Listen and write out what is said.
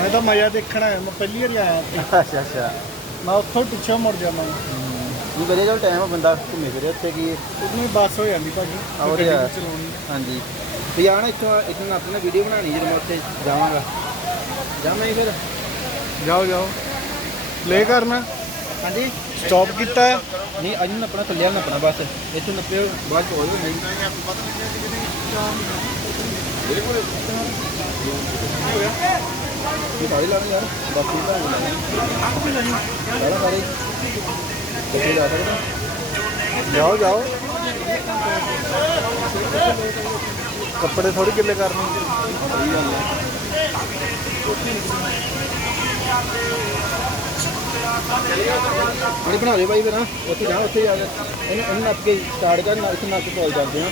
मैं तो मजा देखना है, मैं पहली बार आया। अच्छा अच्छा मैं उतो पिछे मुड़ जाना जी ਵਧੀਆ ਜੋ ਟਾਈਮ ਬੰਦਾ ਘੁੰਮੇ ਫਿਰੇ ਉੱਥੇ ਕੀ ਉਤਨੀ ਬੱਸ ਹੋ ਜਾਂਦੀ ਭਾਜੀ ਹੋਰ ਯਾਰ ਹਾਂਜੀ ਤੇ ਆਣਾ ਇੱਥੋਂ ਆਪਣੀ ਵੀਡੀਓ ਬਣਾਣੀ ਜਦੋਂ ਮੈਂ ਉੱਥੇ ਜਾਵਾਂਗਾ ਜਾਵਾਂਗੇ ਫਿਰ ਜਾਓ ਜਾਓ ਪਲੇ ਕਰਨਾ ਹਾਂਜੀ ਸਟਾਪ ਕੀਤਾ ਹੈ ਨਹੀਂ ਅੱਜ ਨੂੰ ਆਪਣਾ ਥੱਲੇ ਆਪਣਾ ਬਸ ਇੱਥੋਂ ਨੱਪੇ ਬਾਅਦ ਚ ਹੋਰ ਨਹੀਂ ਇਹ ਭਾਈ ਲਾਣਾ ਯਾਰ ਬਾਕੀ ਤਾਂ ਲਾਣਾ ਸਾਰੇ ਕਿੱਥੇ ਜਾ ਸਕਦਾ ਜਾਓ ਜਾਓ ਕੱਪੜੇ ਥੋੜੀ ਗਿੱਲੇ ਕਰਨੇ ਸਹੀ ਗੱਲ ਹੈ ਬੜੀ ਬਣਾ ਲਿਓ ਬਾਈ ਫਿਰ ਹਾਂ ਉੱਥੇ ਜਾ ਉੱਥੇ ਜਾ ਕੇ ਇਹਨੂੰ ਨੱਪ ਕੇ ਸਟਾਰਟ ਕਰ ਨਾਲ ਇੱਥੇ ਨੱਪ ਕੇ ਕਾਲ ਕਰਦੇ ਹਾਂ